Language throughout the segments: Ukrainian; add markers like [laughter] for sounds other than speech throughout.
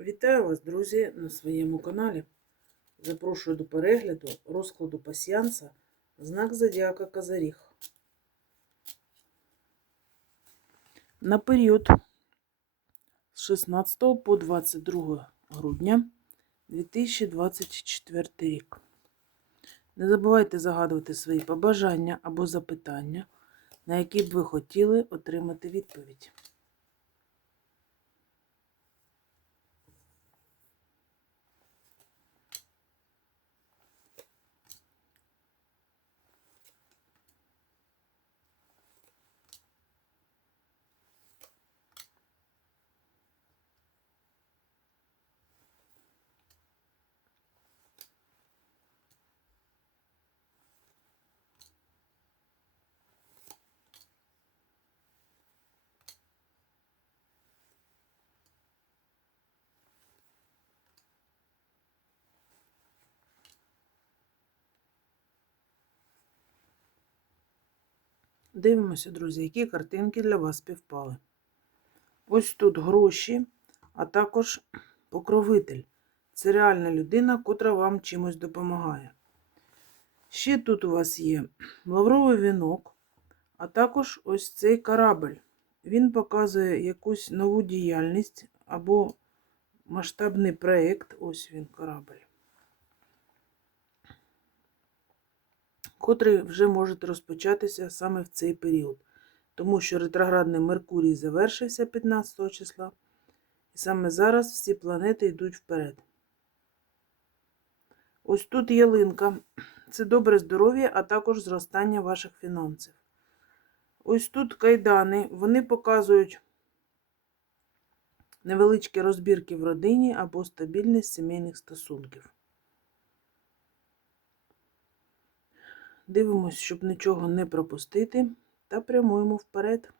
Вітаю вас, друзі, на своєму каналі. Запрошую до перегляду розкладу пасіянса знак Зодіака Казаріг. На період з 16 по 22 грудня 2024 рік. Не забувайте загадувати свої побажання або запитання, на які б ви хотіли отримати відповідь. Дивимося, друзі, які картинки для вас співпали. Ось тут гроші, а також покровитель. Це реальна людина, котра вам чимось допомагає. Ще тут у вас є лавровий вінок, а також ось цей корабль. Він показує якусь нову діяльність або масштабний проєкт. Ось він корабль. Котрий вже може розпочатися саме в цей період, тому що ретроградний Меркурій завершився 15 числа, і саме зараз всі планети йдуть вперед. Ось тут ялинка. Це добре здоров'я, а також зростання ваших фінансів. Ось тут кайдани, вони показують невеличкі розбірки в родині або стабільність сімейних стосунків. Дивимось, щоб нічого не пропустити, та прямуємо вперед.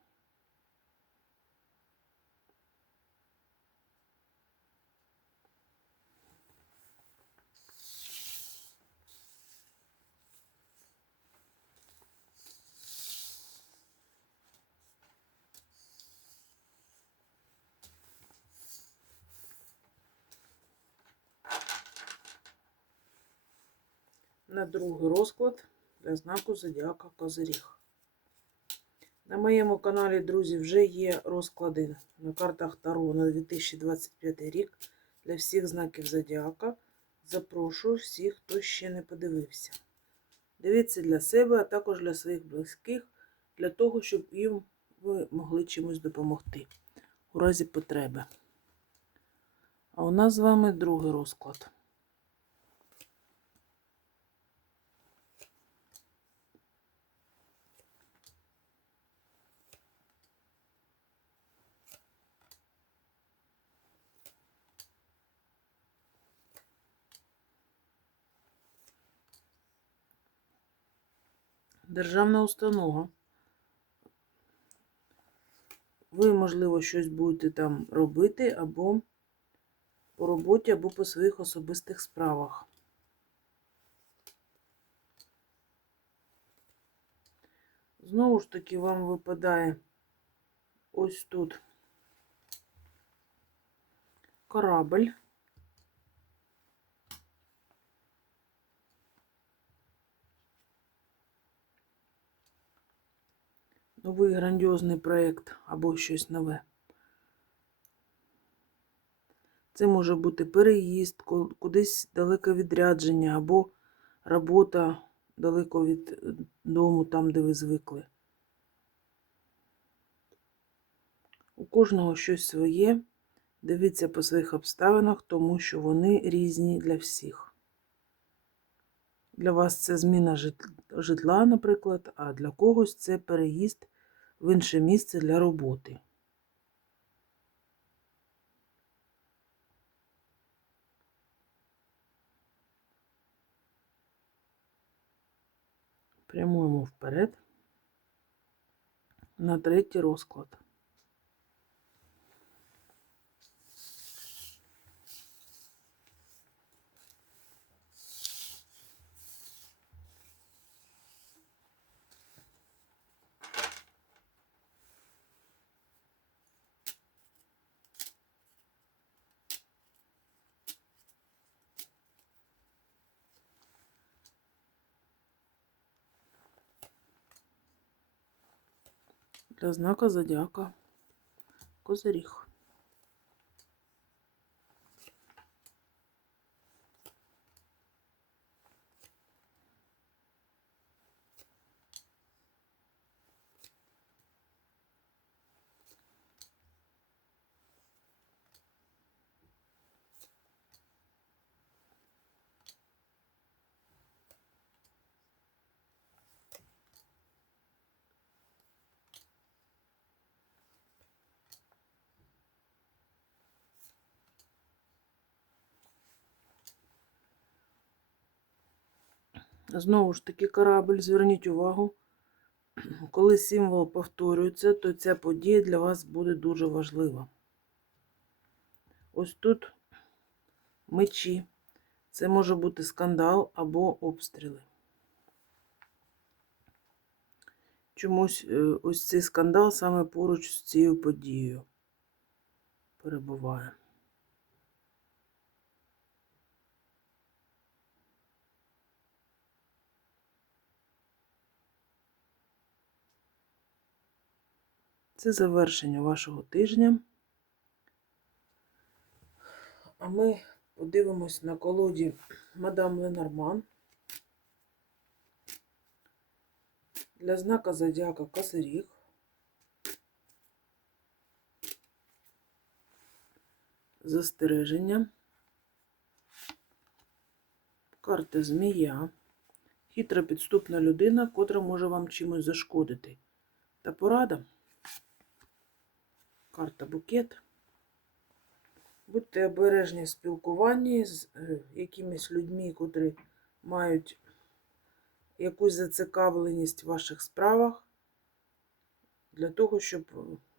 На другий розклад для знаку Зодіака Козиріг. На моєму каналі, друзі, вже є розклади на картах Таро на 2025 рік для всіх знаків Зодіака. Запрошую всіх, хто ще не подивився. Дивіться для себе, а також для своїх близьких, для того, щоб їм ви могли чимось допомогти у разі потреби. А у нас з вами другий розклад. Державна установа. Ви, можливо, щось будете там робити або по роботі, або по своїх особистих справах. Знову ж таки, вам випадає ось тут корабль. Новий грандіозний проєкт або щось нове. Це може бути переїзд, кудись далеке відрядження, або робота далеко від е, дому, там, де ви звикли. У кожного щось своє. Дивіться по своїх обставинах, тому що вони різні для всіх. Для вас це зміна житла, наприклад, а для когось це переїзд в інше місце для роботи. Прямуємо вперед на третій розклад. Для знака зодіака Козиріг. Знову ж таки, корабль, зверніть увагу, [clears throat] коли символ повторюється, то ця подія для вас буде дуже важлива. Ось тут мечі. Це може бути скандал або обстріли. Чомусь е, ось цей скандал саме поруч з цією подією перебуває. Це завершення вашого тижня. А ми подивимось на колоді Мадам Ленорман. Для знака зодіака Козиріг. Застереження. Карта Змія. Хитра підступна людина, котра може вам чимось зашкодити. Та порада. Карта букет. Будьте обережні в спілкуванні з е, якимись людьми, котрі мають якусь зацікавленість в ваших справах, для того, щоб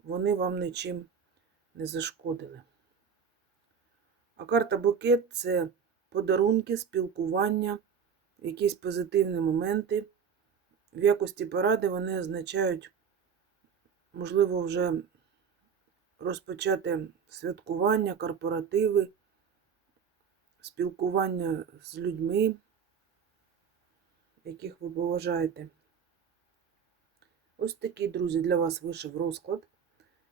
вони вам нічим не зашкодили. А карта букет це подарунки, спілкування, якісь позитивні моменти. В якості поради вони означають, можливо, вже розпочати святкування, корпоративи, спілкування з людьми, яких ви поважаєте. Ось такий, друзі, для вас вийшов розклад.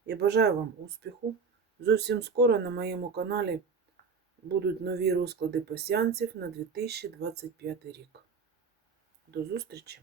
Я бажаю вам успіху. Зовсім скоро на моєму каналі будуть нові розклади пасіянців на 2025 рік. До зустрічі!